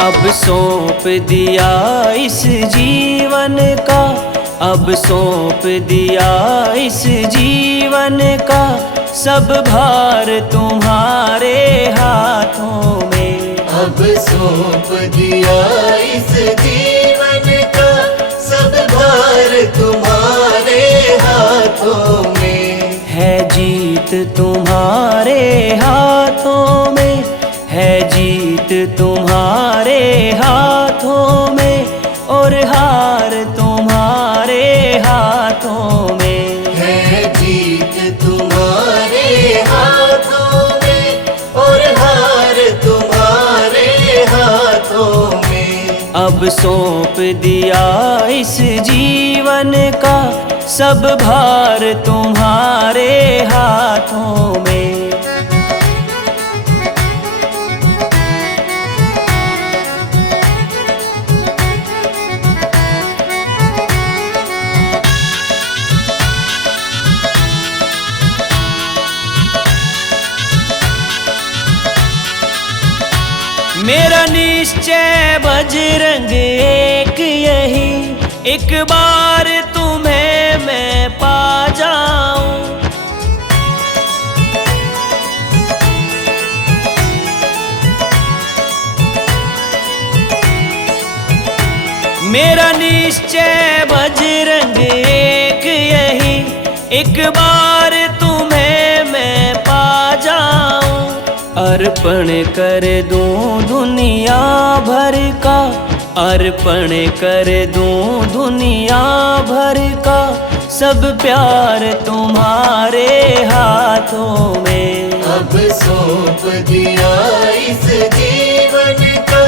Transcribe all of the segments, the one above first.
अब सौंप दिया इस जीवन का, अब सौंप दिया इस जीवन का, सब भार तुम्हारे हाथों में। अब सौंप दिया इस जीवन का, सब भार तुम्हारे हाथों में। है जीत तुम्हारे हाथों में, है जीत तुम्हारे हाथों में, और हार तुम्हारे हाथों में। है जीत तुम्हारे हाथों में, और हार तुम्हारे हाथों में। अब सौंप दिया इस जीवन का, सब भार तुम्हारे हाथों में। मेरा निश्चय बजरंग एक यही, एक बार तुम्हें मैं पा जाऊं। मेरा निश्चय बजरंग एक यही, एक बार तुम्हें मैं पा जाऊं। अर्पण कर दूं दुनिया भर का, अर्पण कर दूं दुनिया भर का, सब प्यार तुम्हारे हाथों में। अब सौंप दिया इस जीवन का,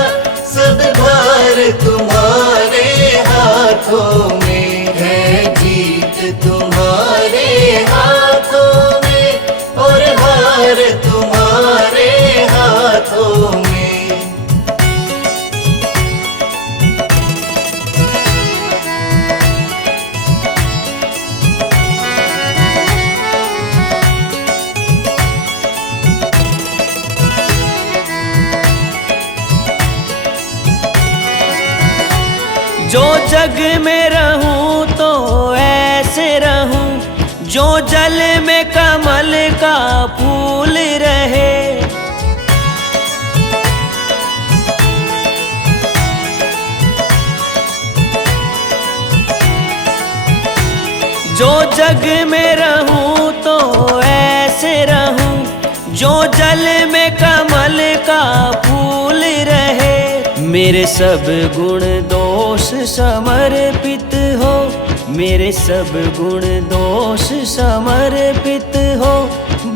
सब भार तुम्हारे हाथों में। है जीत तुम्हारे हाथों में, और हार तुम्हारे हाथों में। जो जग में रहूं तो ऐसे रहूं, जो जल में कमल का फूल रहे। जो जग में रहूं तो ऐसे रहूं, जो जल में कमल का फूल रहे। मेरे सब गुण दोष समर्पित हो, मेरे सब गुण दोष समर्पित हो,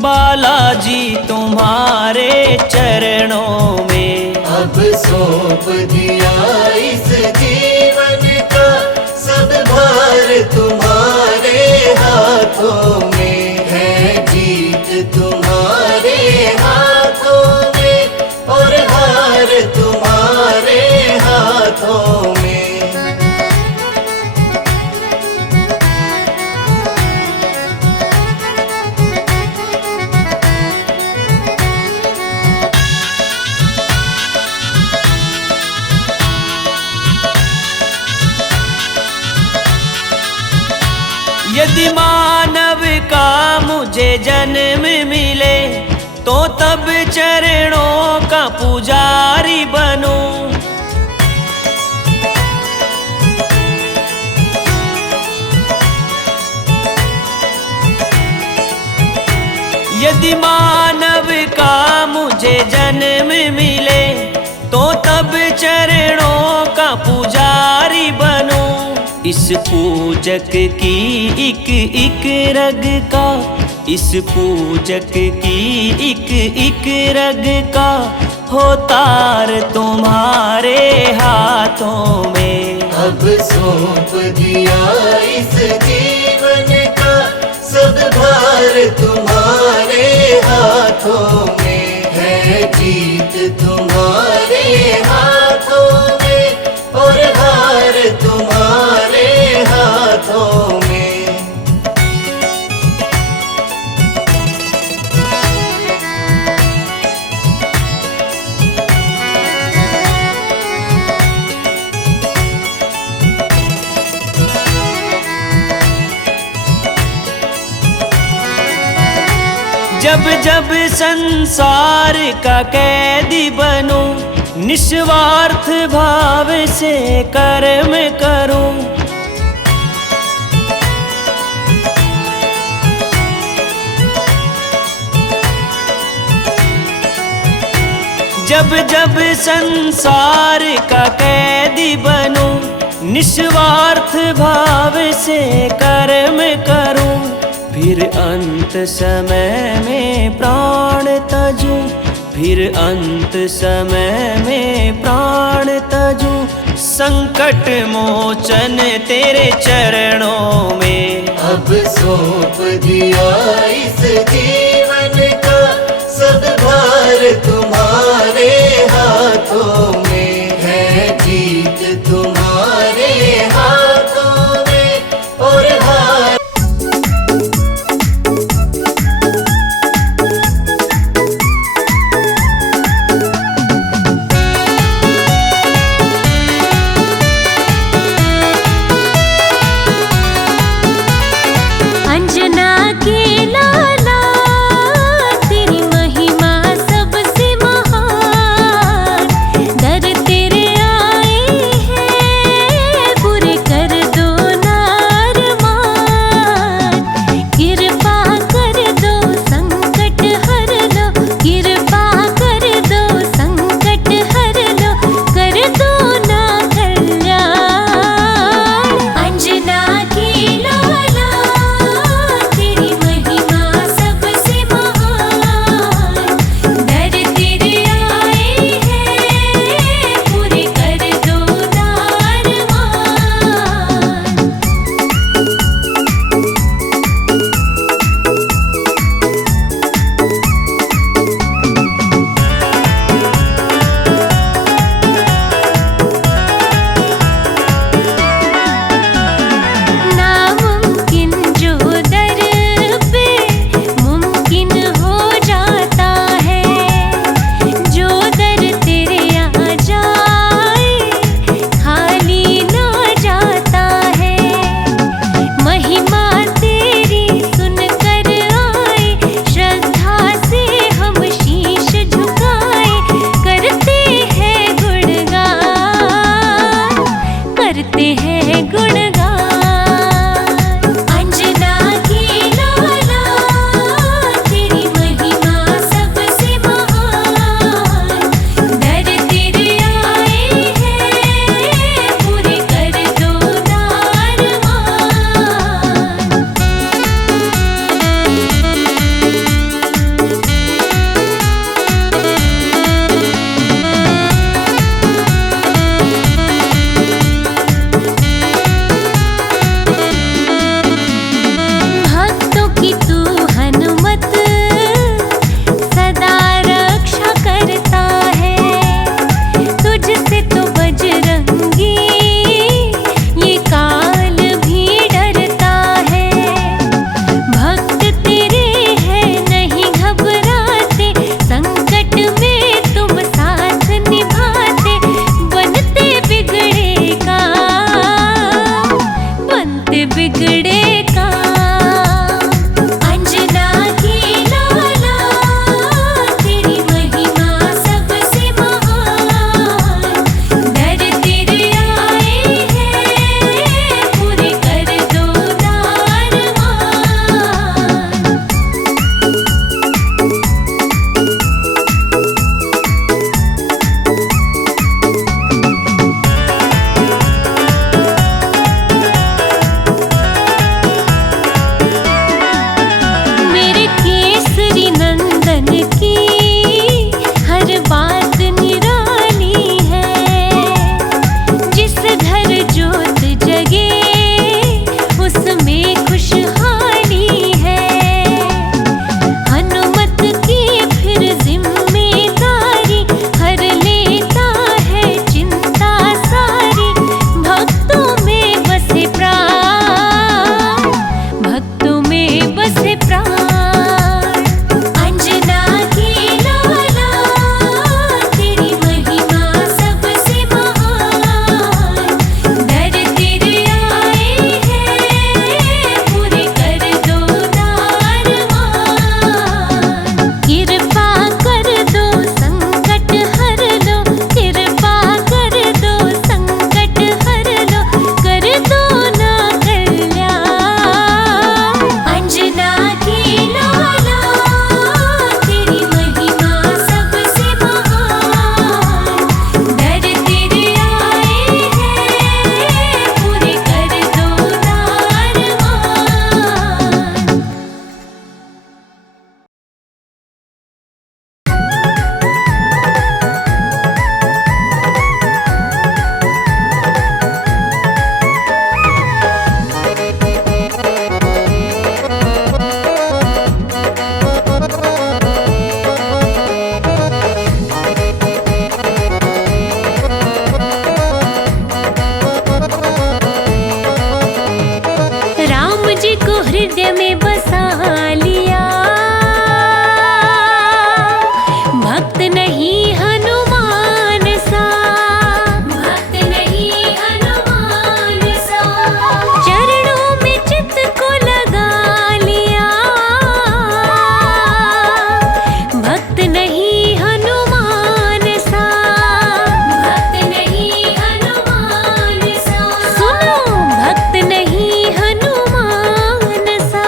बालाजी तुम्हारे चरणों में। अब सौंप दिया इस जीवन का, सब भार तुम्हारे हाथों में। है जीत तुम्हारे हाथों में, और हार तुम्हारे हाथों में। यदि मानव का मुझे जन्म मिले, तो तब चरणों का पुजारी बनूं। यदि मानव का मुझे जन्म मिले, तो तब चरणों का पुजारी बनूं। इस पूजक की एक एक रग का, इस पूजक की एक एक रग का, हो तार तुम्हारे हाथों में। अब सौंप दिया इस जीवन का, सब भार तुम्हारे हाथों में। है जीत तुम्हारे हाथों में, और हार तुम्हारे हाथों में। जब जब संसार का कैदी बनूं, निस्वार्थ भाव से कर्म करूं। जब जब संसार का कैदी बनूं, निस्वार्थ भाव से कर्म करूं। फिर अंत समय में प्राण तजूं, फिर अंत समय में प्राण तजूं। संकट मोचन तेरे चरणों में अब सौंप दिया इस जीवन का सब भार तुम्हारे हाथों में है। जीत तुम्हारे हाथों में और हार अंजना के लाला तेरी महिमा सबसे भक्त नहीं हनुमान सा, भक्त नहीं हनुमान सा। चरणों में चित्त को लगा लिया, भक्त नहीं हनुमान सा, भक्त नहीं हनुमान सा। सुनो भक्त नहीं हनुमान सा।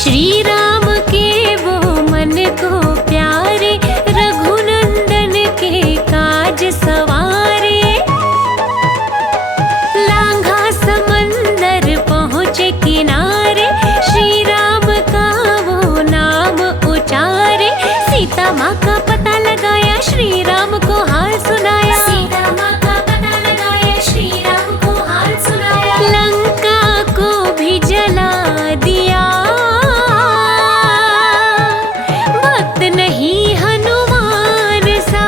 श्री राम के वो मन को प्यारे, रघुनंदन के काज सवारे। लांघा समंदर पहुँचे किनारे, श्री राम का वो नाम उचारे। सीता माँ का पता लगाया, श्री राम को हाल सुनाया। सीता माँ का पता लगाया, श्री राम को हाल सुनाया। लंका को भी जला दिया, भक्त नहीं हनुमान सा,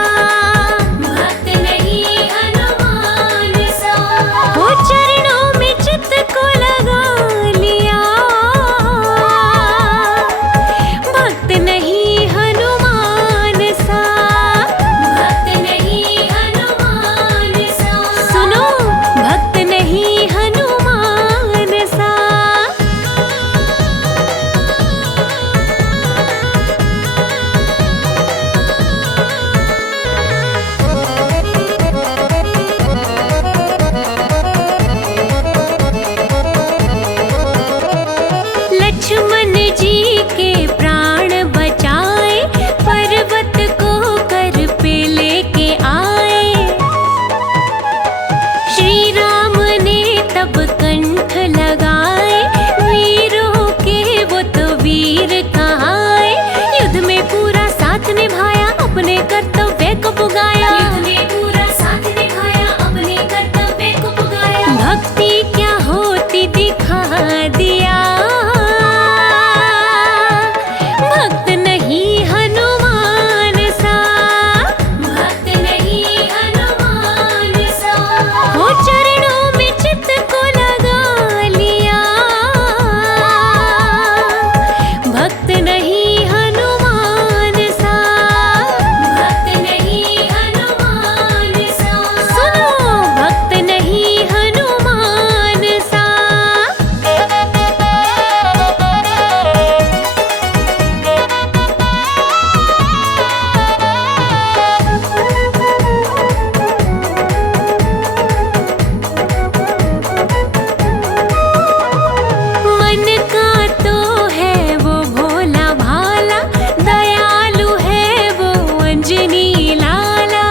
भक्त नहीं हनुमान सा। वो चरणों में चित्त को लगा लिया, भक्त नहीं हनुमान सा, भक्त नहीं हनुमान सा। सुनो भक्त नहीं हनुमान सा। लक्ष्मण जी के प्राण बचाए, पर्वत को कर पे लेके आए। श्री राम ने तब कंठ लगाए, वीरों के वो तो वीर कहाए। युद्ध में पूरा साथ निभाया, अपने कर्तव्य को पुगाया। युद्ध में पूरा साथ निभाया, अपने कर्तव्य को पुगाया। भक्ति क्या होती दिखा दिया, भक्त नहीं हनुमान सा, भक्त नहीं हनुमान सा। वो चरणों में चित्त को लगा लिया, भक्त नहीं हनुमान सा, भक्त नहीं हनुमान सा। सुनो भक्त नहीं हनुमान सा। मन का तो है वो भोला भाला, दयालु है वो अंजनी लाला।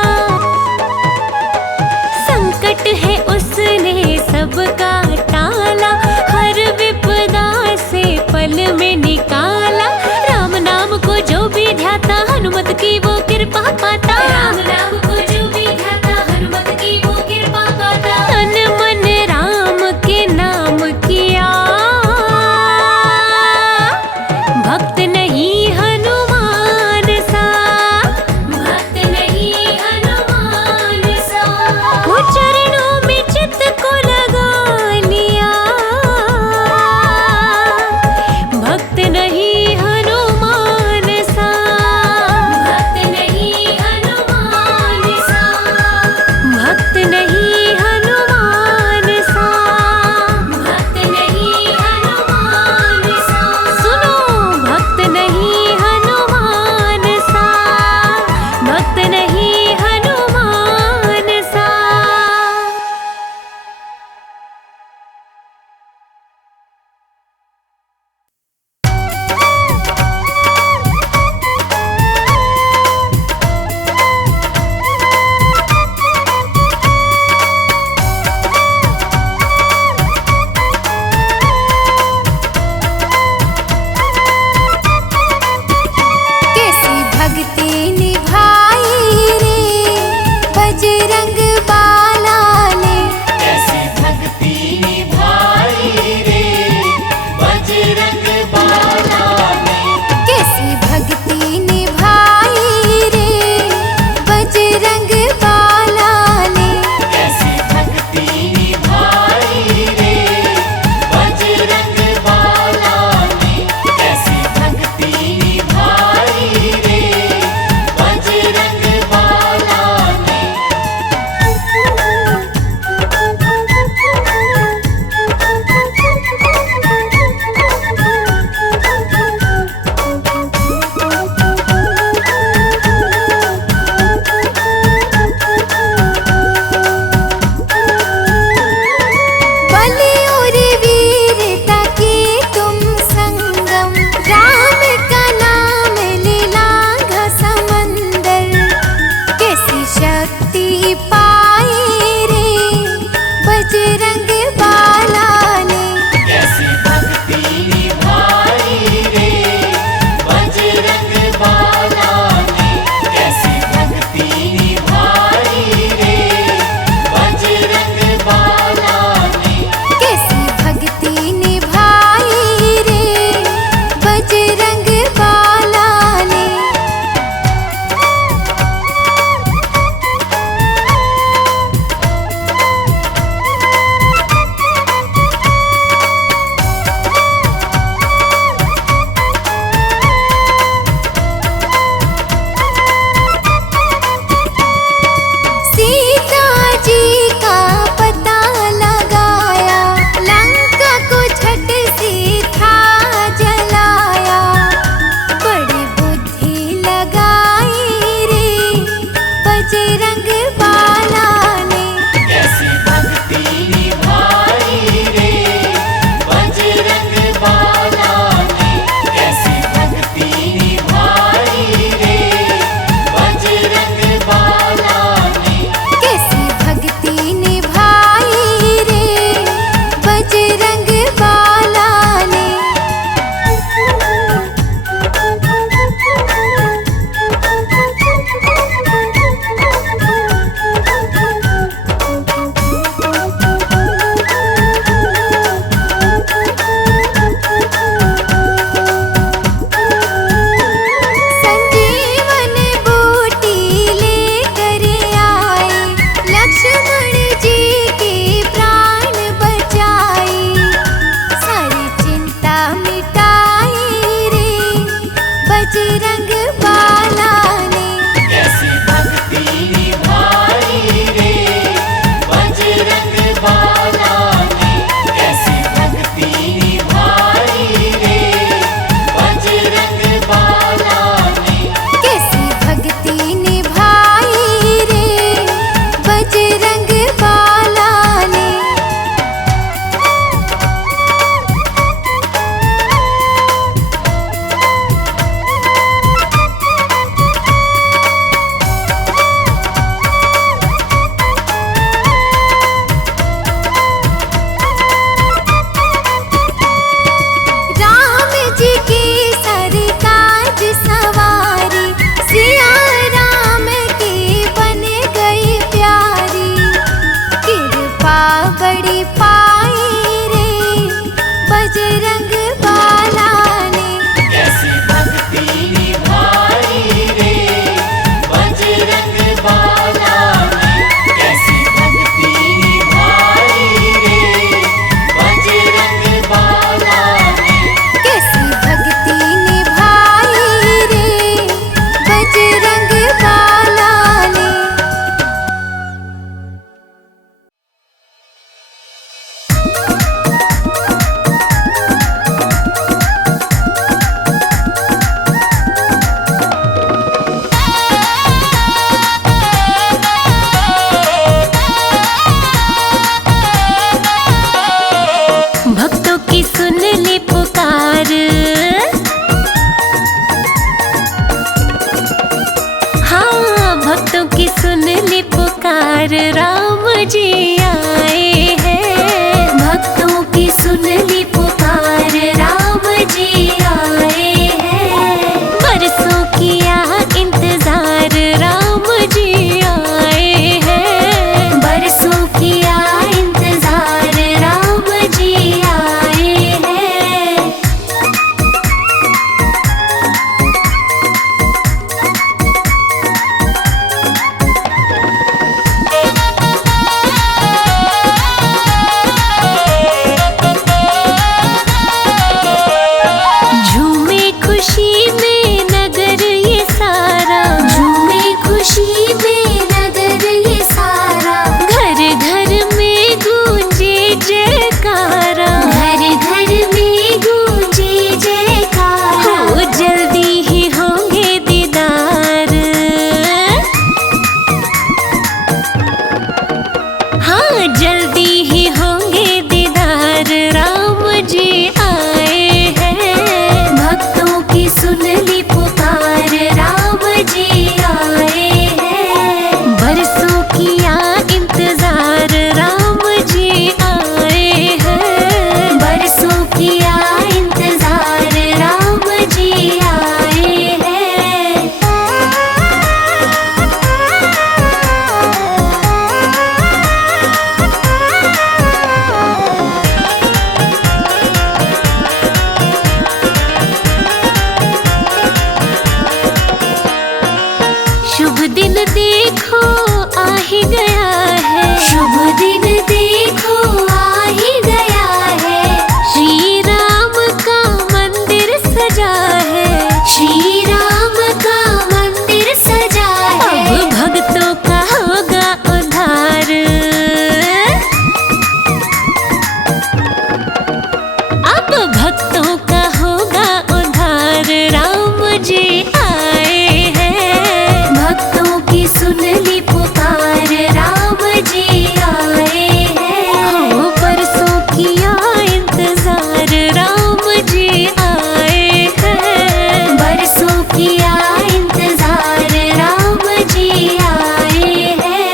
संकट है उसने सबका टाला, हर विपदा से पल में निकाला। राम नाम को जो भी ध्याता, हनुमत की वो कृपा पाता। राम नाम को जो भी ध्याता, हनुमत की वो कृपा पाता। तन मन राम के नाम किया, भक्त नहीं हनुमान सा, भक्त नहीं हनुमान सा। वो चरणों में चित्त को लगा लिया, भक्त नहीं हनुमान सा, भक्त नहीं हनुमान सा, भक्त नहीं हनुमान सा, भक्त नहीं हनुमान सा। सुनो भक्त नहीं हनुमान सा, भक्त नहीं हनुमान सा। कैसी भक्ति निभाई रे बजरंग बाला ने। कैसी भक्ति निभाई रे बजरंग बाला ने। कैसी भक्ति निभाई की सुन ली पुकार, राम जी आए हैं। भक्तों की सुन ली पुकार, राम जी आए हैं। बरसों किया इंतजार, राम जी आए हैं। बरसों किया इंतजार, राम जी आए हैं। झूमे खुशी में नगर ये सारा, झूमे खुशी में नगर ये सारा। घर घर में गूंजे जयकारा, घर घर में गूंजे जयकारा। हो जल्दी ही होंगे दीदार, हाँ जल्दी ही होंगे दीदार, राम जी आए हैं। भक्तों की सुन ली पुकार, राम जी आए हैं। बरसों किया इंतजार, राम जी आए हैं। बरसों किया इंतजार, राम जी आए हैं। शुभ दिन देखो आ ही गया है, शुभ दिन देखो आ ही गया है। श्री राम का मंदिर सजा है, श्री राम का मंदिर सजा है। अब भक्तों का होगा उद्धार, अब भक्तों का होगा उद्धार, राम जी आए हैं। भक्तों की सुन ली पुकार, राम जी आए हैं। हो बरसों किया इंतजार, राम जी आए हैं। बरसों किया इंतजार, राम जी आए हैं।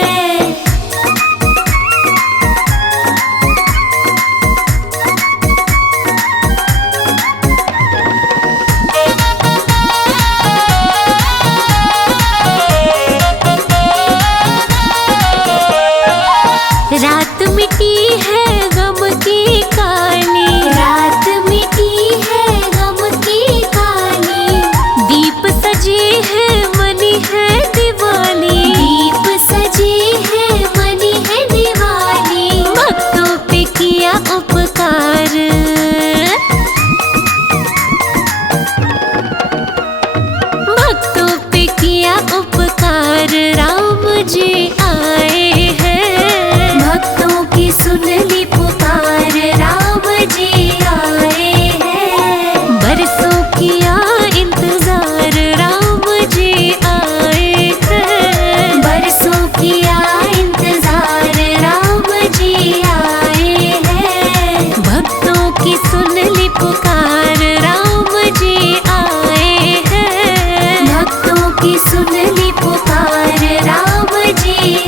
रात मिटी है गम की काली, रात मिटी है गम की काली। दीप सजे है मनी है दिवाली, दीप सजे है मनी है दिवाली। भक्तों पे किया उपकार, भक्तों पे किया उपकार, राम जी आए हैं। भक्तों की सुन ली पुकार, राम जी आए हैं। बरसों किया इंतजार, राम जी आए हैं। बरसों किया इंतजार, राम जी आए हैं। भक्तों की सुन ली पुकार, राम जी आए हैं। भक्तों की सुन ली पुकार, राम जी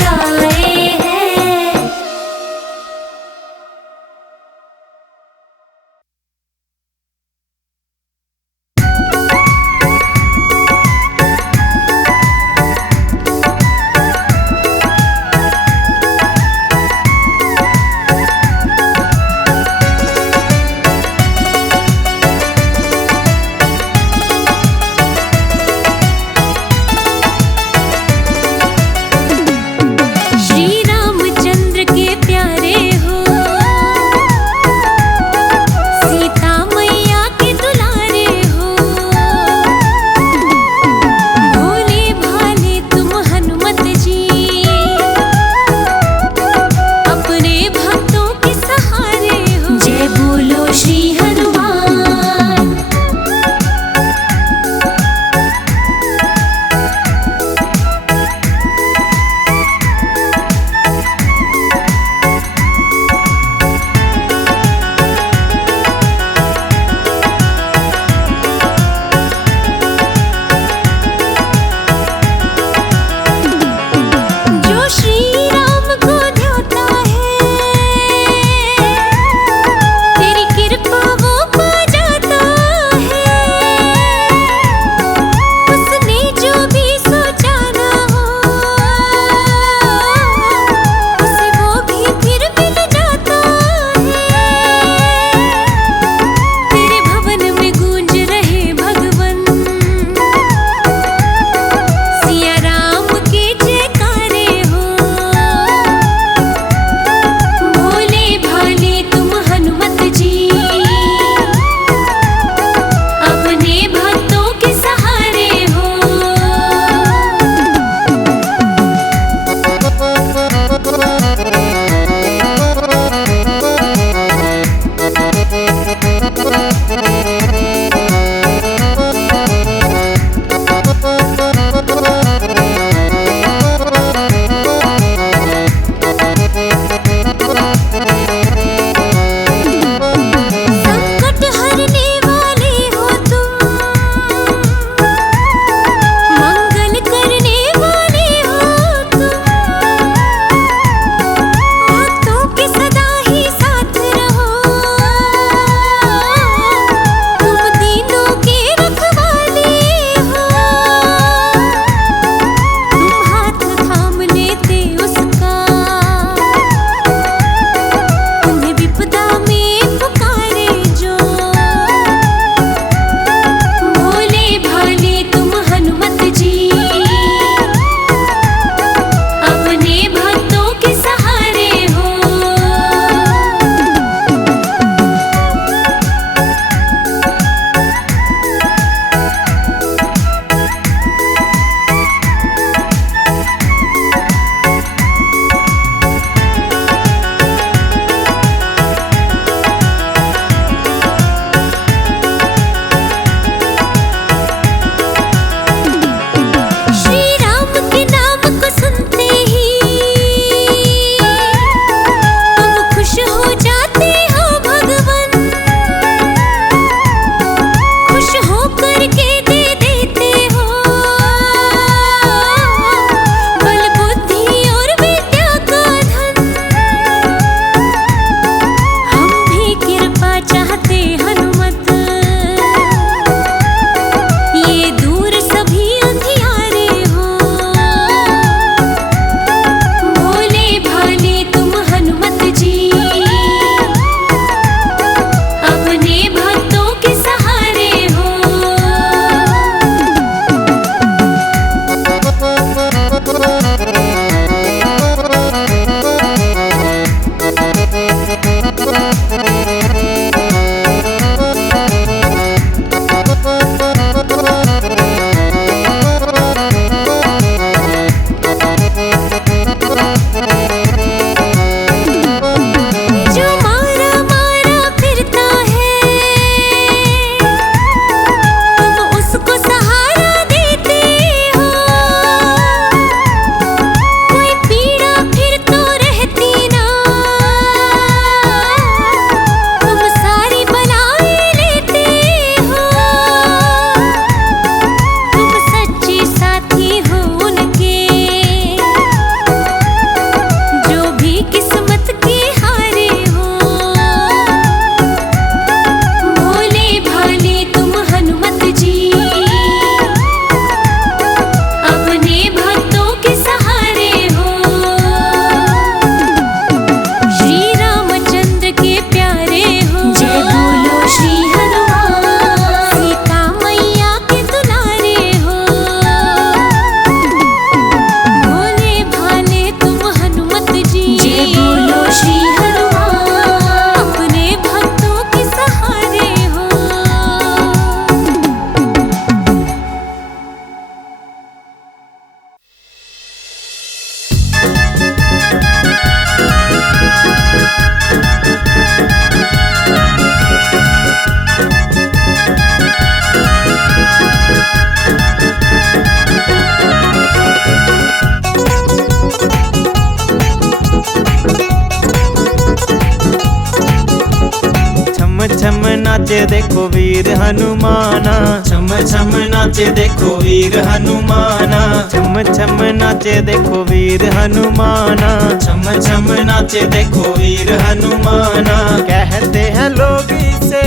वीर हनुमाना। छम छम नाचे देखो वीर हनुमाना, छम छम नाचे देखो वीर हनुमाना, छम छम नाचे देखो वीर हनुमाना। कहते हैं लोग इसे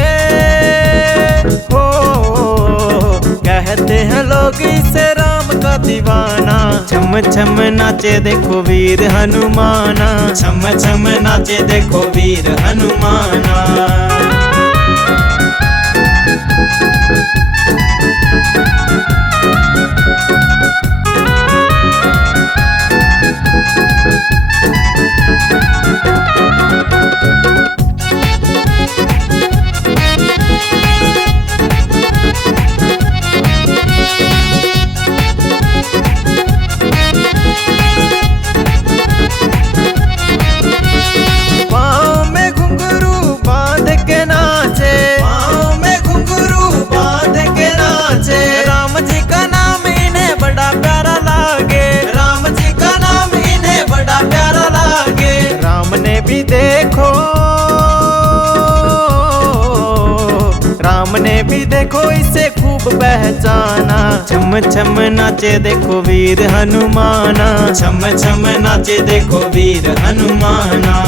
हो, कहते हैं लोग इसे राम का दीवाना। छम छम नाचे देखो वीर हनुमाना, छम छम नाचे देखो वीर हनुमाना। राम ने भी देखो इसे खूब पहचाना। छम छम नाचे देखो वीर हनुमाना, छम छम नाचे देखो वीर हनुमाना।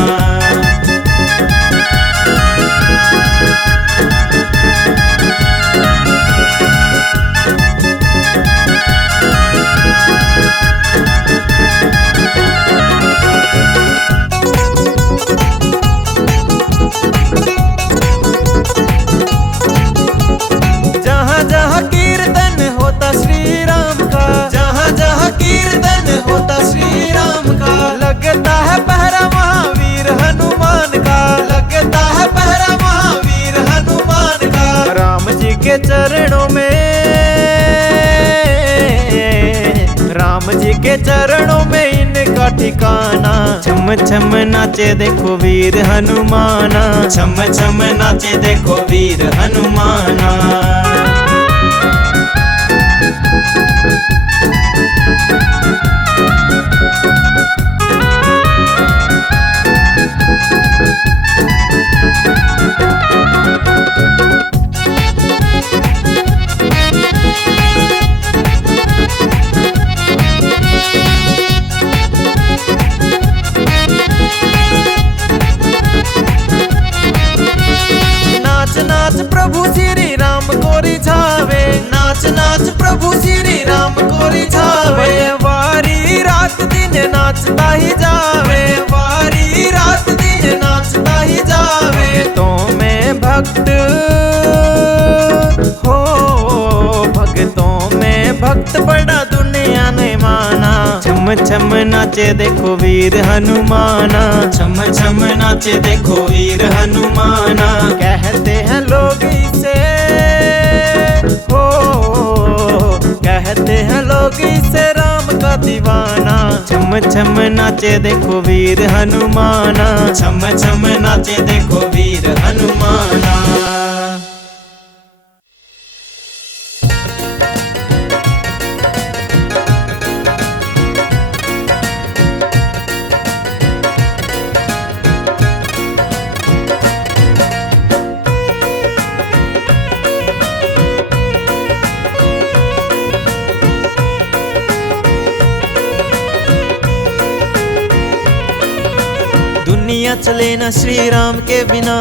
के चरणों में, राम जी के चरणों में इनका ठिकाना। छम छम नाचे देखो वीर हनुमाना, छम छम नाचे देखो वीर हनुमाना। प्रभु श्री राम को रिझावे, नाच नाच प्रभु श्री राम को रिझावे। वारी रात दिन नाचता ही जावे, वारी रात दिन नाचता ही जावे। तो मैं भक्त हो, भक्तों में भक्त बड़ा दुनिया ने माना। छम छम नाचे देखो वीर हनुमाना, छम छम नाचे देखो वीर हनुमाना। कहते हैं लोग इसे हो, कहते हैं लोग इसे राम का दीवाना। छम छम नाचे देखो वीर हनुमाना, छम छम नाचे देखो वीर हनुमाना। दुनिया चले न श्री राम के बिना,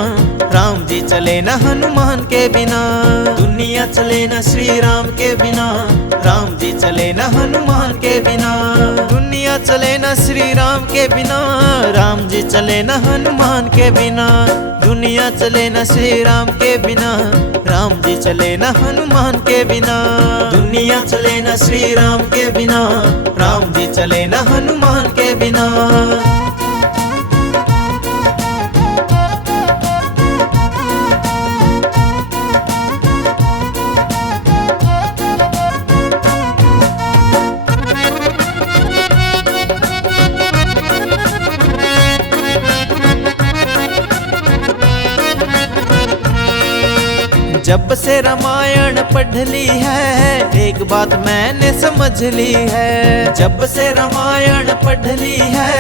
राम जी चले न हनुमान के बिना। दुनिया चले न श्री राम के बिना, राम जी चले न हनुमान के बिना। दुनिया चले न श्री राम के बिना, राम जी चले न हनुमान के बिना। दुनिया चले न श्री राम के बिना, राम जी चले न हनुमान के बिना। दुनिया चले न श्री राम के बिना, राम जी चले न हनुमान के बिना। जब से रामायण पढ़ ली है, एक बात मैंने समझ ली है। जब से रामायण पढ़ ली है,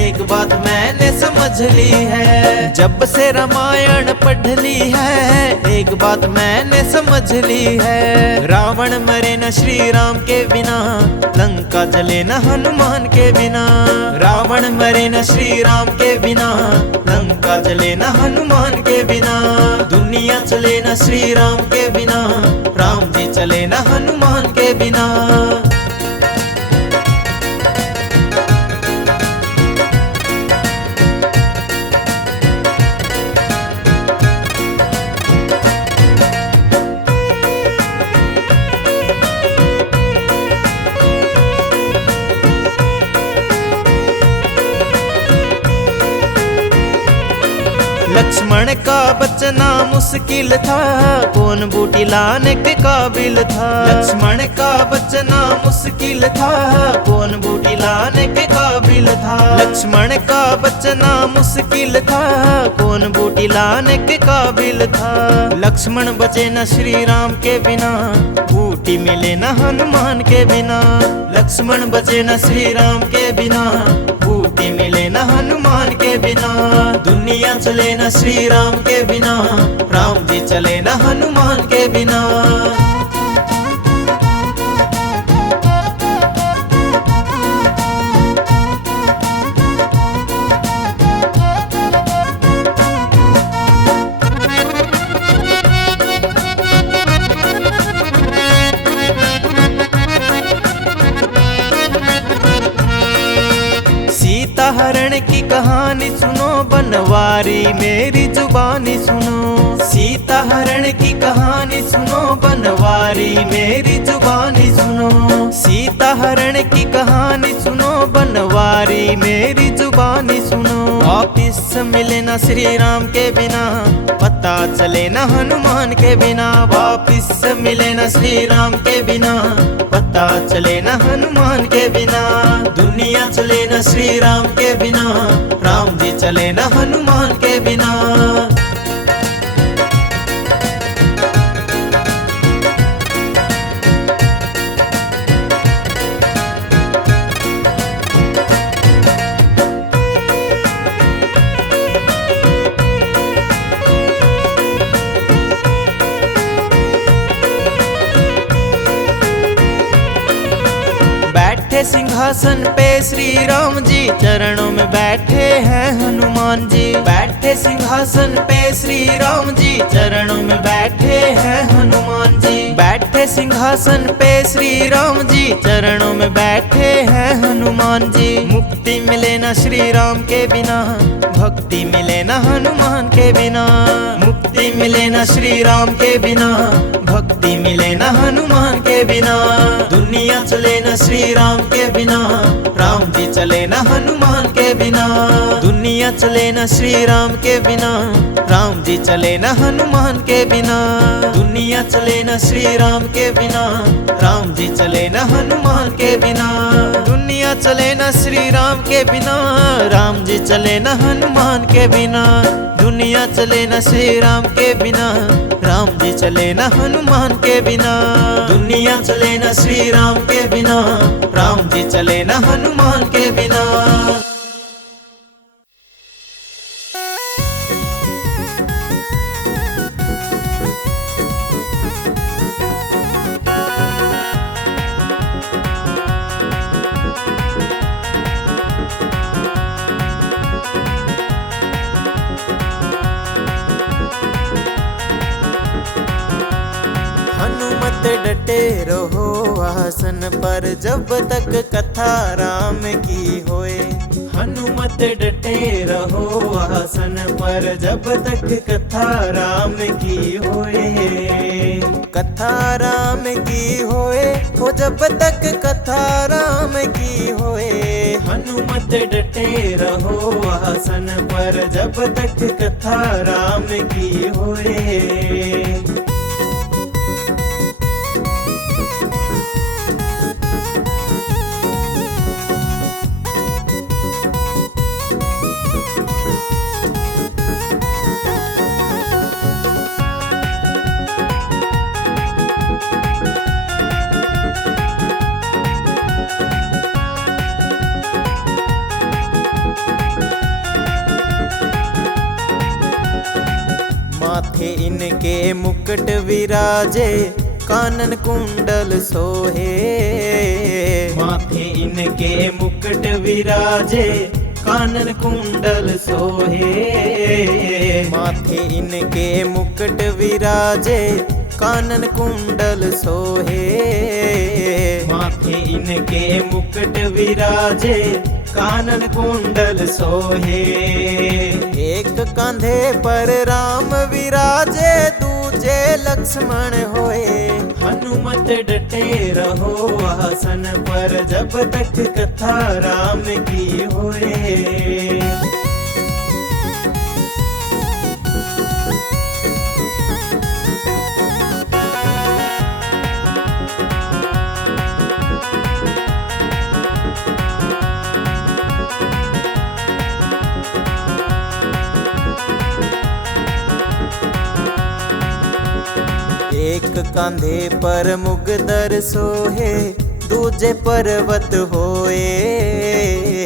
एक बात मैंने समझ समझ ली है। जब से रामायण पढ़ ली है एक बात मैंने समझ ली है। रावण मरे न श्री राम के बिना, लंका जले न हनुमान के बिना। रावण मरे न श्री राम के बिना, लंका जले न हनुमान के बिना। दुनिया चले न श्री राम के बिना, राम जी चले न हनुमान के बिना। लक्ष्मण का बचना मुश्किल था, कौन बूटी लाने के काबिल था। लक्ष्मण का बचना मुश्किल था, कौन बूटी लाने के काबिल था। लक्ष्मण का बचना मुश्किल था, कौन बूटी लाने के काबिल था। लक्ष्मण बचे न श्री राम के बिना, बूटी मिले न हनुमान के बिना। लक्ष्मण बचे न श्री राम के बिना, बूटी मिले न हनुमान के बिना। दुनिया चले न श्री राम के बिना, राम जी चले न हनुमान के बिना। सीता हरण की कहानी सुनो, बनवारी मेरी जुबानी सुनो। सीता हरण की कहानी सुनो, बनवारी मेरी जुबानी सुनो। सीता हरण की कहानी सुनो, बनवारी मेरी जुबानी सुनो। वापिस मिले न श्री राम के बिना, पता चले न हनुमान के बिना। वापिस मिले न श्री राम के बिना, पता चले न हनुमान के बिना। दुनिया चले न श्री राम के बिना, राम जी चले न हनुमान के बिना। बैठे सिंहासन पे श्री राम जी, चरणों में बैठे हैं हनुमान जी। बैठे सिंहासन पे श्री राम जी, चरणों में बैठे हैं हनुमान जी। बैठे सिंहासन पे श्री राम जी, चरणों में बैठे हैं हनुमान जी। मुक्ति मिले न श्री राम के बिना, भक्ति मिले न हनुमान के बिना। मुक्ति मिले न श्री राम के बिना, भक्ति मिले न हनुमान के बिना। दुनिया चले न श्री राम के बिना, राम जी चले न हनुमान के बिना। दुनिया चले न श्री राम के बिना, राम जी चले न हनुमान के बिना। दुनिया चले न श्री राम के बिना, राम जी चले न हनुमान के बिना। दुनिया चले न श्री राम के बिना, राम जी चले न हनुमान के बिना। दुनिया चले न श्री राम के बिना, राम जी चले न हनुमान के बिना। दुनिया चले न श्री राम के बिना, राम जी चले न हनुमान के बिना। हनुमत डटे रहो आसन पर, जब तक कथा राम की होए। हनुमत डटे रहो आसन पर, जब तक कथा राम की होए। कथा राम की होए, हो जब तक कथा राम की होए। हनुमत डटे रहो आसन पर, जब तक कथा राम की होए। माथे इनके मुकुट विराजे, कानन कुंडल सोहे। माथे इनके मुकुट विराजे, कानन कुंडल सोहे। माथे इनके मुकुट विराजे, कानन कुंडल सोहे। माथे इनके मुकुट विराजे, कानन कुंडल सोहे। एक कंधे पर राम विराजे, दूजे लक्ष्मण होए। हनुमत डटे रहो आसन पर, जब तक कथा राम की होए। एक कांधे पर मुगदर सोहे, दूजे पर्वत होए।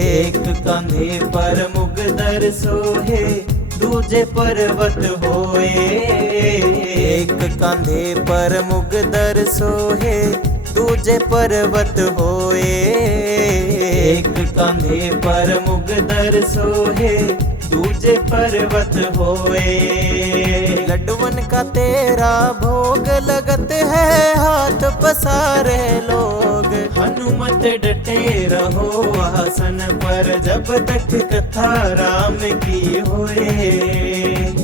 एक कांधे पर मुगदर सोहे, दूजे पर्वत होए। एक कांधे पर मुगदर सोहे, दूजे पर्वत होए। एक कांधे पर मुगदर सोहे, दूजे पर्वत होए। लड्डुवन का तेरा भोग लगत है, हाथ पसारे लोग। हनुमत डटे रहो आसन पर, जब तक कथा राम की होए।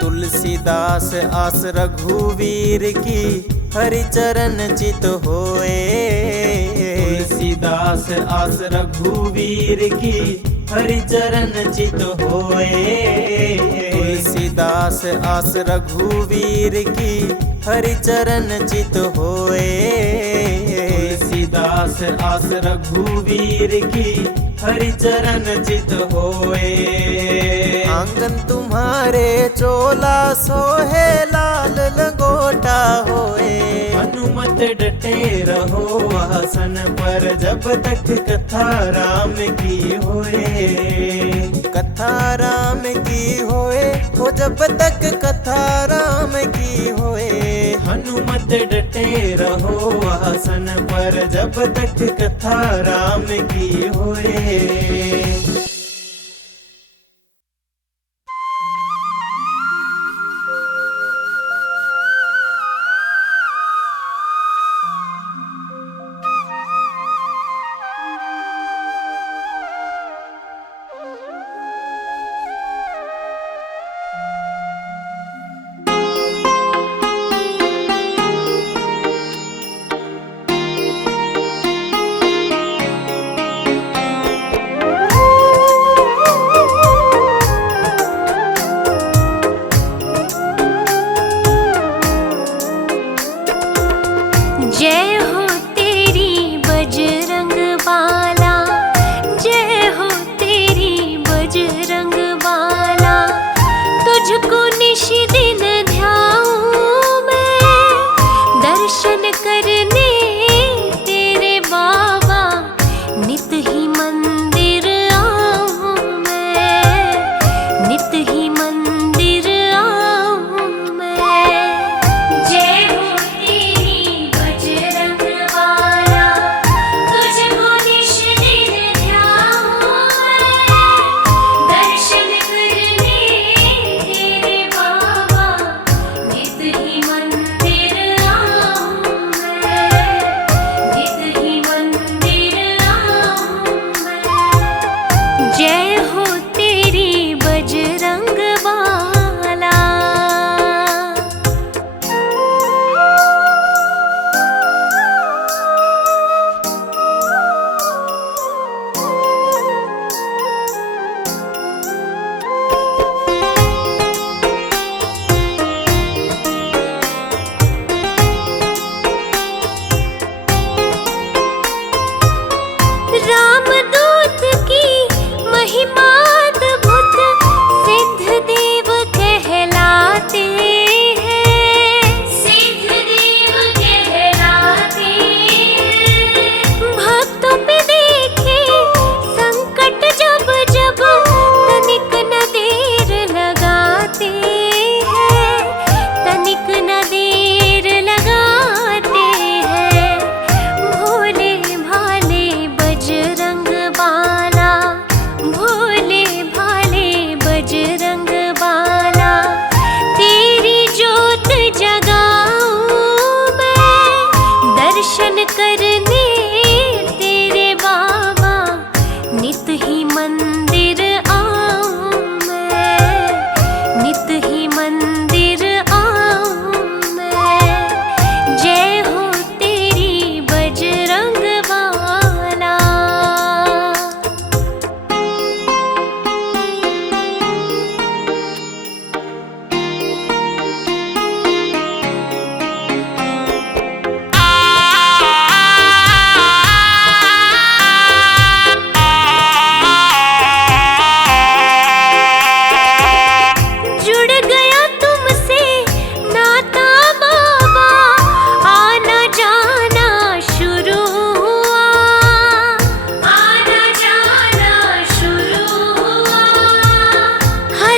तुलसीदास आस रघुवीर की, हरिचरण चित होए। तुलसीदास आस रघुवीर की, हरिचरण चित होए। तुलसीदास आस रघुवीर की, हरिचरण चित होए। तुलसीदास आस रघुवीर की, हरिचरण चित होए। आंगन तुम्हारे चोला सोहे, लाल लंगोटा होए। हनुमत डटे रहो आसन पर, जब तक कथा राम की होए। कथा राम की होए, हो जब तक कथा राम की होए। हनुमत डटे रहो आसन पर, जब तक कथा राम की होए।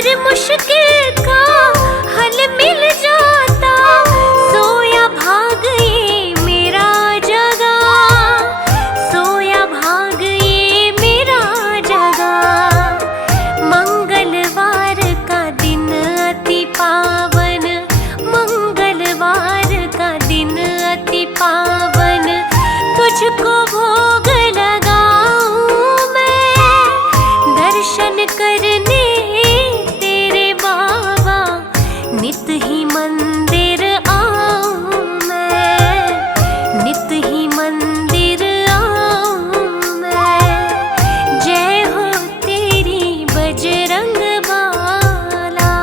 हर मुश्किल का हल मिल जाता, सोया भाग ये मेरा जगा, सोया भाग ये मेरा जगा। मंगलवार का दिन अति पावन, मंगलवार का दिन अति पावन, तुझको भोग लगाऊं मैं, दर्शन करने तेरे बाबा नित ही मंदिर आऊं मैं, नित ही मंदिर आऊं मैं। जय हो तेरी बजरंग बाला।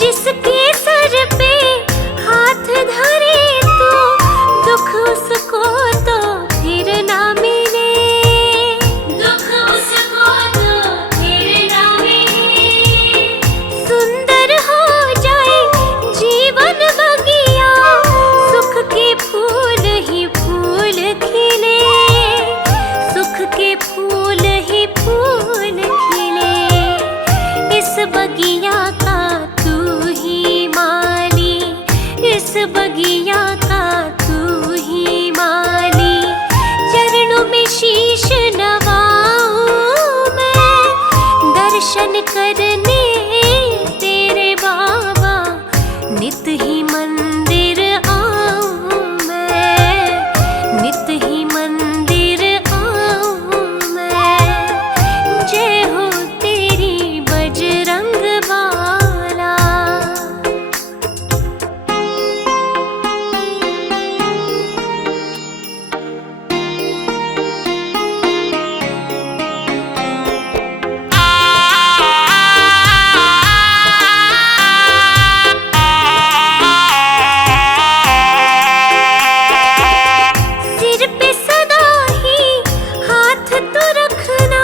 जिसके सर पे हाथ धरे तो दुख उसको तो फिर ना मिले, दुख उसको तो फिर ना मिले। सुंदर हो जाए जीवन बगिया, सुख के फूल ही फूल खिले, सुख के फूल ही फूल खिले। इस बगिया का तू ही माली, इस बगिया का तू ही माली। चरणों में शीश नवाऊं मैं, दर्शन करने तेरे बाबा नित ही मंदिर आऊं मैं, नित ही मंदिर आऊं मैं। जय हो तेरी बजरंग बाला। सिर पे सदा ही हाथ तो रखना,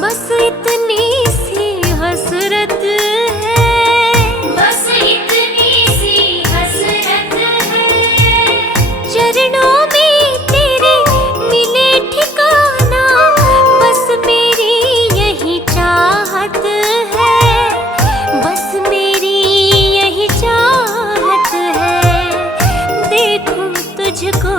बस इतनी सी हसरत है, बस इतनी सी हसरत है। चरणों में तेरे मिले ठिकाना, बस मेरी यही चाहत है, बस मेरी यही चाहत है। देखूं तुझको